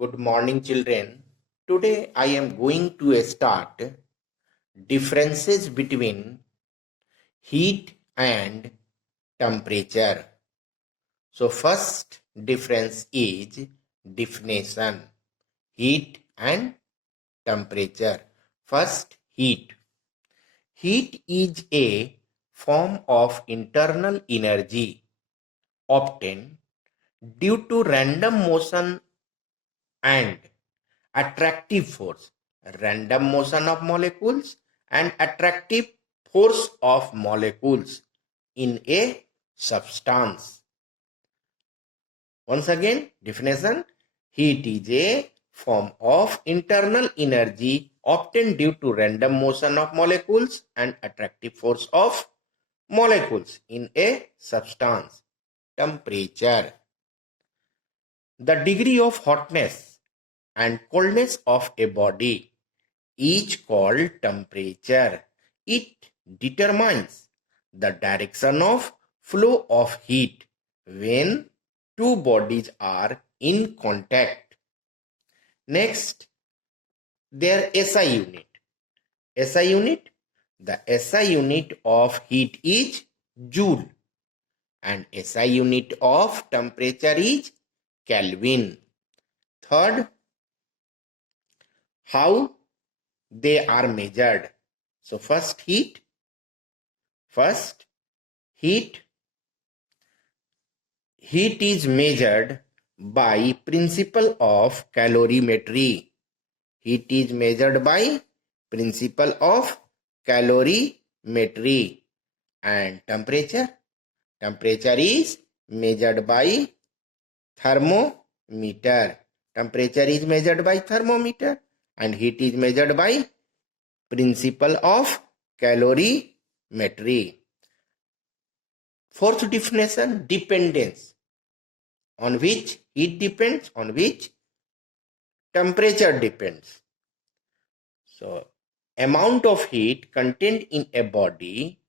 Good morning, children. Today I am going to start differences between heat and temperature. So first difference is definition. Heat and temperature. First, heat. Heat is a form of internal energy obtained due to random motion and attractive force, random motion of molecules and attractive force of molecules in a substance. Once again, definition: heat is a form of internal energy obtained due to random motion of molecules and attractive force of molecules in a substance. Temperature: the degree of hotness and coldness of a body is called temperature. It determines the direction of flow of heat when two bodies are in contact. Next, their SI unit. SI unit, the SI unit of heat is joule and SI unit of temperature is Kelvin. Third, how they are measured. So first heat is measured by principle of calorimetry. Heat is measured by principle of calorimetry. And temperature is measured by thermometer. Temperature is measured by thermometer and heat is measured by principle of calorimetry. Fourth definition, dependence. On which heat depends, on which temperature depends. So, amount of heat contained in a body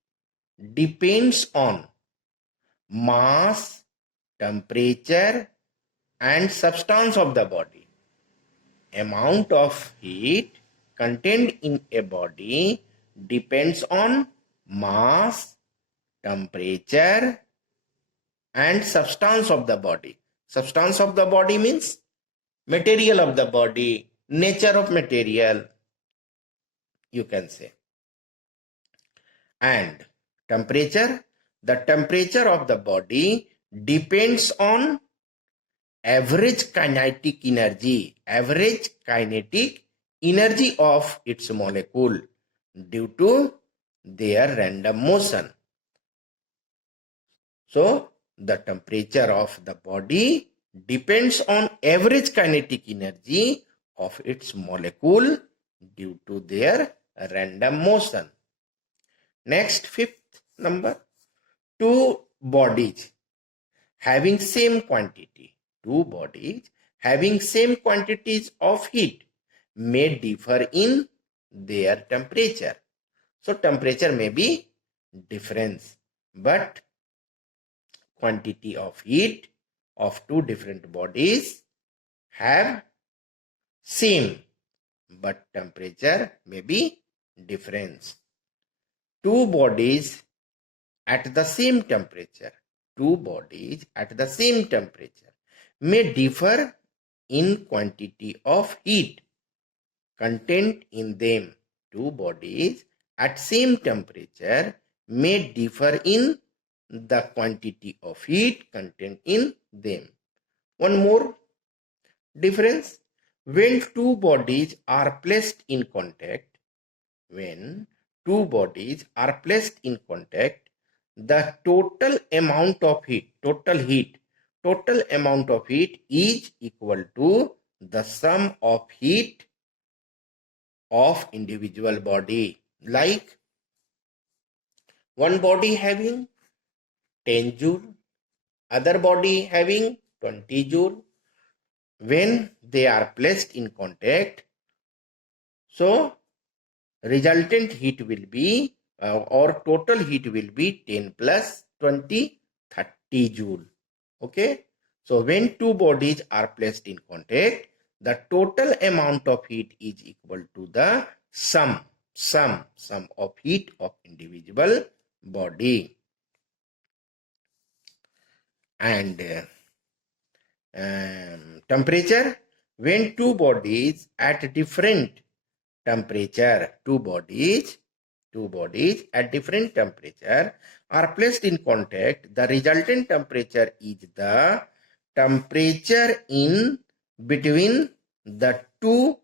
depends on mass, temperature, and substance of the body. Amount of heat contained in a body depends on mass, temperature, and substance of the body. Substance of the body means material of the body, nature of material, you can say. And temperature, the temperature of the body depends on average kinetic energy of its molecule due to their random motion. So, the temperature of the body depends on average kinetic energy of its molecule due to their random motion. Next, fifth number, two bodies having same quantity. Two bodies having same quantities of heat may differ in their temperature. So, temperature may be difference, but quantity of heat of two different bodies have same, but temperature may be difference. Two bodies at the same temperature may differ in quantity of heat contained in them. Two bodies at same temperature may differ in the quantity of heat contained in them. One more difference, when two bodies are placed in contact, the total amount of heat is equal to the sum of heat of individual body. Like one body having 10 joule, other body having 20 joule. When they are placed in contact, so resultant heat will be or total heat will be 10 plus 20, 30 joule. Okay. So when two bodies are placed in contact, the total amount of heat is equal to the sum of heat of individual body. And temperature, when two bodies at different temperature, two bodies at different temperature are placed in contact, the resultant temperature is the temperature in between the two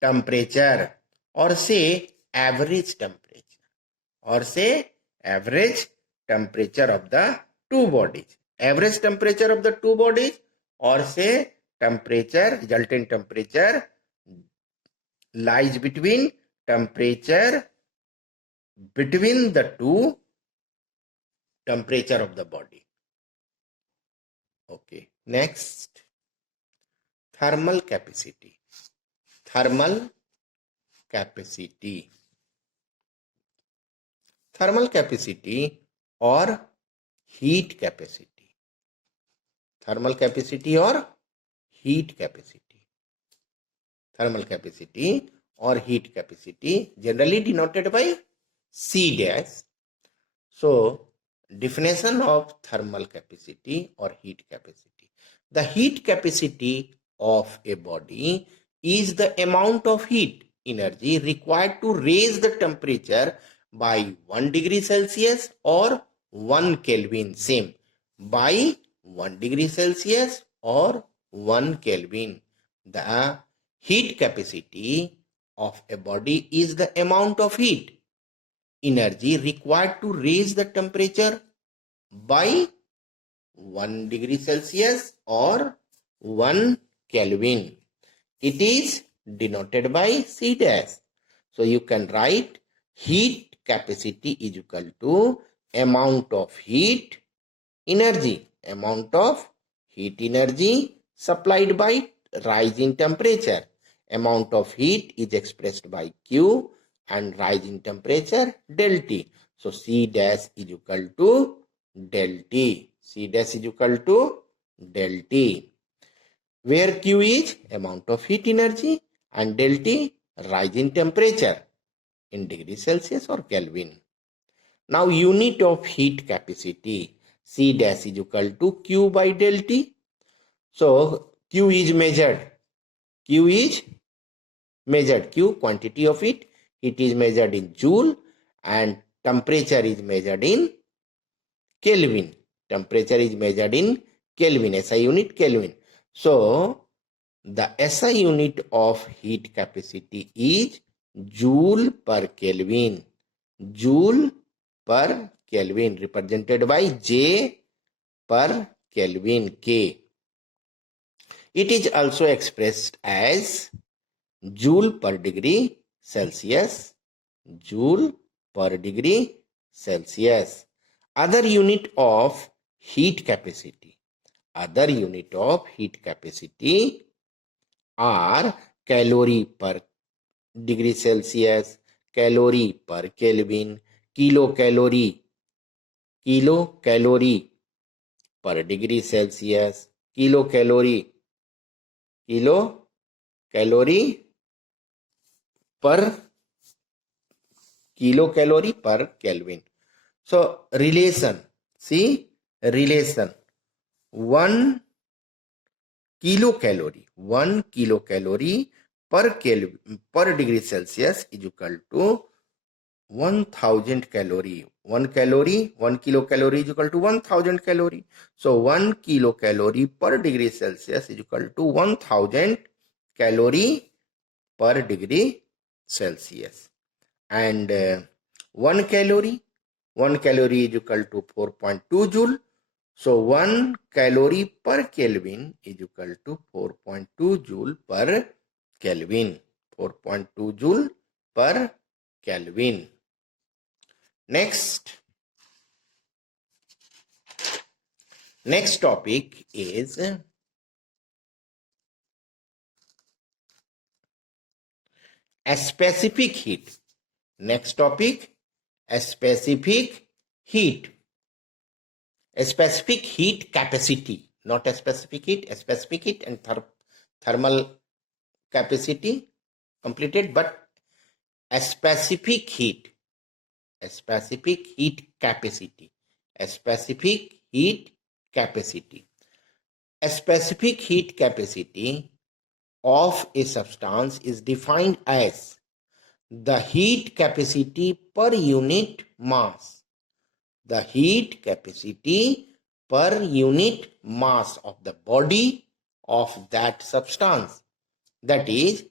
temperature, or say average temperature, of the two bodies, average temperature of the two bodies, or say resultant temperature lies between temperature between the two temperature of the body. Okay, next, thermal capacity. Thermal capacity or heat capacity. Thermal capacity or heat capacity. Thermal capacity or heat capacity, generally denoted by C dash. So, definition of thermal capacity or heat capacity. The heat capacity of a body is the amount of heat energy required to raise the temperature by 1 degree Celsius or 1 Kelvin. Same, by 1 degree Celsius or 1 Kelvin. The heat capacity of a body is the amount of heat energy required to raise the temperature by 1 degree Celsius or 1 Kelvin. It is denoted by C dash. So you can write heat capacity is equal to amount of heat energy supplied by rise in temperature. Amount of heat is expressed by Q and rise in temperature del T. So C dash is equal to del T. C dash is equal to del T, where Q is amount of heat energy and del T rise in temperature in degrees Celsius or Kelvin. Now unit of heat capacity, C dash is equal to Q by del T. So Q is measured. Q, quantity of it. It is measured in Joule, and temperature is measured in Kelvin. SI unit Kelvin. So the SI unit of heat capacity is Joule per Kelvin. Represented by J per Kelvin, K. It is also expressed as Joule per degree Celsius. Other unit of heat capacity are calorie per degree Celsius, calorie per Kelvin, kilocalorie per degree Celsius, kilocalorie per Kelvin. So relation 1 kilocalorie per degree Celsius is equal to 1000 calorie. 1 kilocalorie is equal to 1000 calorie. So 1 kilocalorie per degree Celsius is equal to 1000 calorie per degree Celsius. And 1 calorie is equal to 4.2 joule. So 1 calorie per Kelvin is equal to 4.2 joule per Kelvin. 4.2 joule per Kelvin. Next topic is a specific heat. A specific heat capacity, not a specific heat, and thermal capacity completed, but a specific heat capacity. A specific heat capacity. A specific heat capacity of a substance is defined as the heat capacity per unit mass. The heat capacity per unit mass of the body of that substance. That is,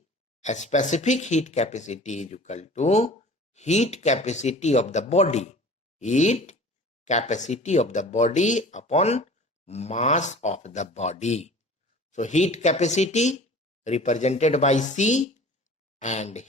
a specific heat capacity is equal to heat capacity of the body. Heat capacity of the body upon mass of the body. So heat capacity represented by C, and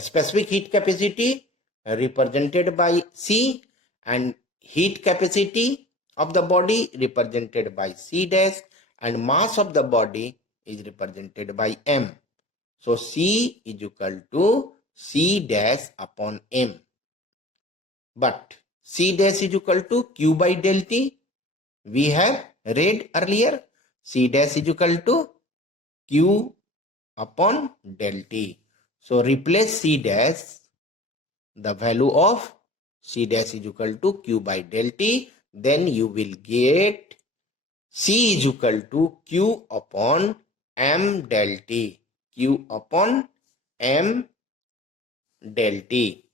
specific heat capacity represented by C, and heat capacity of the body represented by C dash, and mass of the body is represented by M. So C is equal to C dash upon M. But C dash is equal to Q by del T. We have read earlier. C dash is equal to Q upon del T. So replace C dash, the value of C dash is equal to Q by del T. Then you will get C is equal to Q upon M del T. Q upon M del T.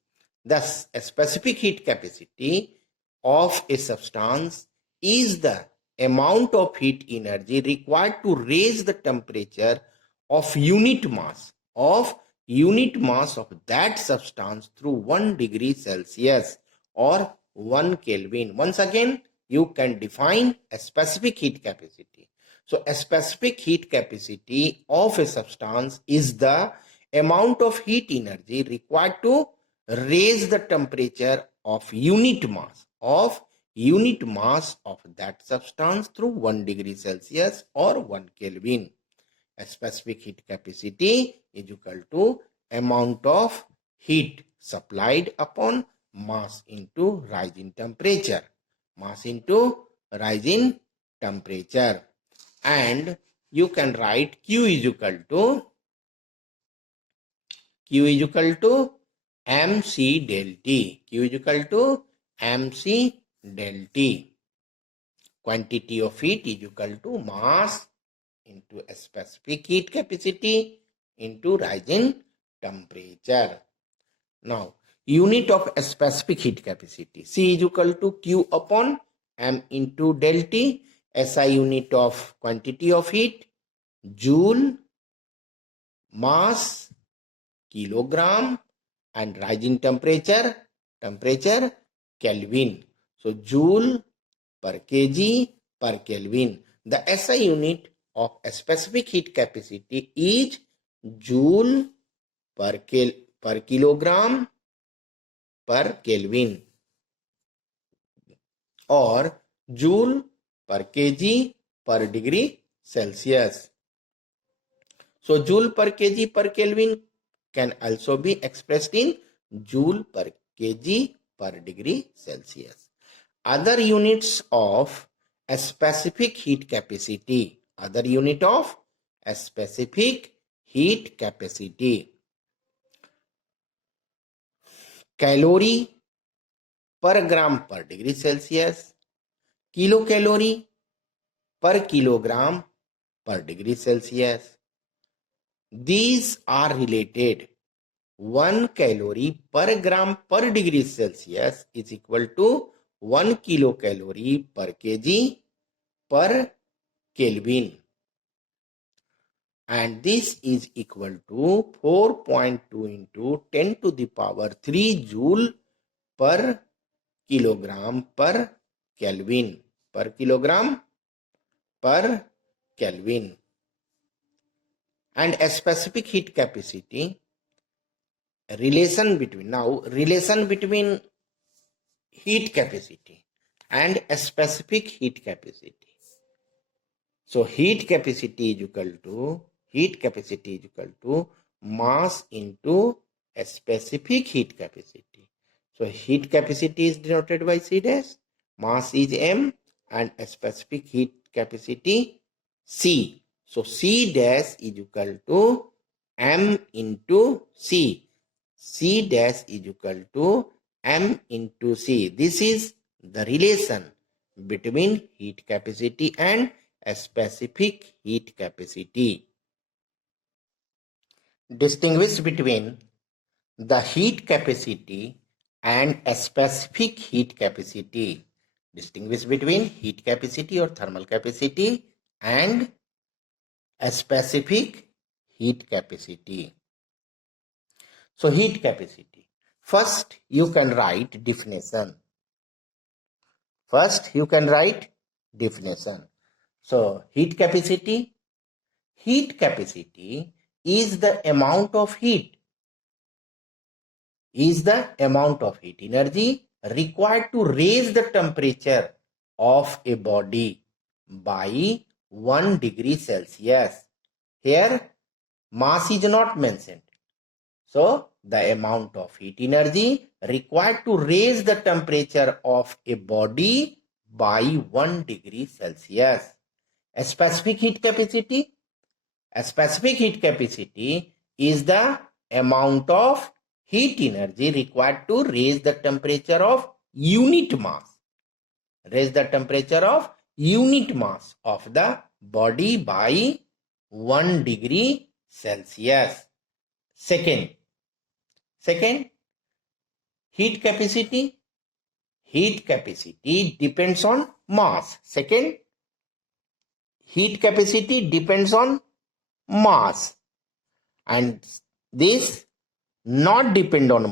Thus, a specific heat capacity of a substance is the amount of heat energy required to raise the temperature of unit mass of that substance through 1 degree Celsius or 1 Kelvin. Once again, you can define a specific heat capacity. So a specific heat capacity of a substance is the amount of heat energy required to raise the temperature of unit mass of that substance through 1 degree Celsius or 1 Kelvin. A specific heat capacity is equal to amount of heat supplied upon mass into rise in temperature. Mass into rise in temperature. And you can write Q is equal to MC del T. Q is equal to MC del T. Quantity of heat is equal to mass into a specific heat capacity into rise in temperature. Now, unit of a specific heat capacity. C is equal to Q upon M into del T. SI unit of quantity of heat, joule, mass, kilogram, and rising temperature, Kelvin. So joule per kg per Kelvin. The SI unit of a specific heat capacity is joule per kilogram per Kelvin or joule per kg per degree Celsius. So joule per kg per Kelvin can also be expressed in joule per kg per degree Celsius. Other units of a specific heat capacity. Other unit of a specific heat capacity. Calorie per gram per degree Celsius. Kilocalorie per kilogram per degree Celsius. These are related. 1 calorie per gram per degree Celsius is equal to 1 kilocalorie per kg per Kelvin. And this is equal to 4.2 into 10 to the power 3 joule per kilogram per Kelvin. Per kilogram per Kelvin. And a specific heat capacity, relation between heat capacity and a specific heat capacity. So heat capacity is equal to mass into a specific heat capacity. So heat capacity is denoted by C dash, mass is M, and a specific heat capacity C. So C dash is equal to M into C. C dash is equal to M into C. This is the relation between heat capacity and a specific heat capacity. Distinguish between the heat capacity and a specific heat capacity. Distinguish between heat capacity or thermal capacity and a specific heat capacity. So heat capacity. First you can write definition. So heat capacity is the amount of heat energy required to raise the temperature of a body by 1 degree Celsius. Here mass is not mentioned. So the amount of heat energy required to raise the temperature of a body by 1 degree Celsius. A specific heat capacity is the amount of heat energy required to raise the temperature of unit mass. Of the body by 1 degree Celsius. Second, heat capacity depends on mass. Heat capacity depends on mass, and this not depend on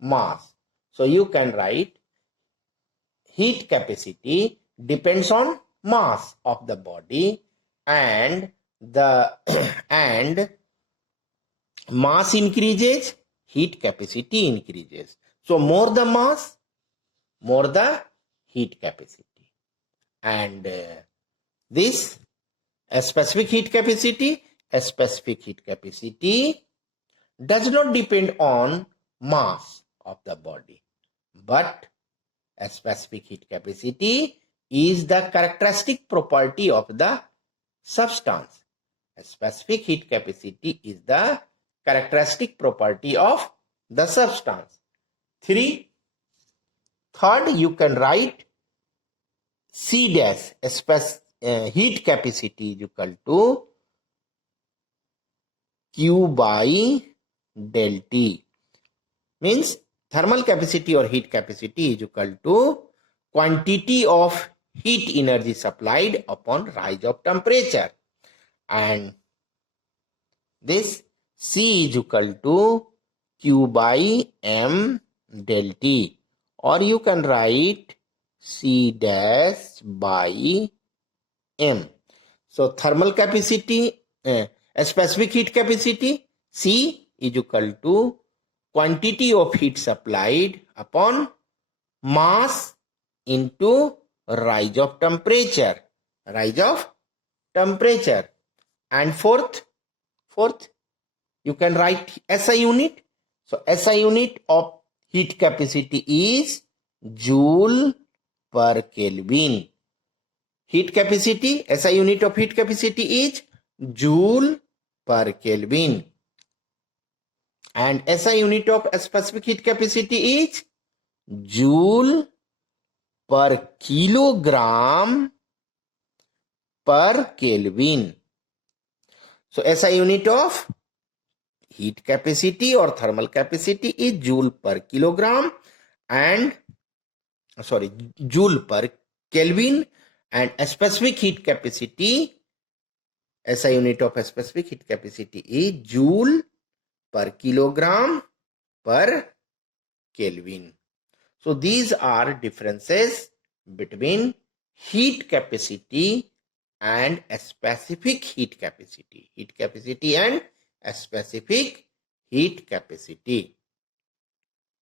mass. So you can write heat capacity depends on mass of the body, and the and mass increases, heat capacity increases. So more the mass, more the heat capacity. And this a specific heat capacity does not depend on mass of the body, but a specific heat capacity is the characteristic property of the substance. A specific heat capacity is the characteristic property of the substance. Third, you can write C dash, heat capacity is equal to Q by del T. Means thermal capacity or heat capacity is equal to quantity of heat energy supplied upon rise of temperature. And this C is equal to Q by M del T. Or you can write C dash by M. So thermal capacity, a specific heat capacity, C is equal to quantity of heat supplied upon mass into rise of temperature. And fourth, you can write SI unit. So SI unit of heat capacity is Joule per Kelvin. SI unit of heat capacity is Joule per Kelvin. And SI unit of a specific heat capacity is Joule per kilogram per Kelvin. So SI unit of heat capacity or thermal capacity is Joule per kilogram and Joule per Kelvin, and a specific heat capacity, SI unit of a specific heat capacity is Joule per kilogram per Kelvin. So these are differences between heat capacity and a specific heat capacity. And a specific heat capacity.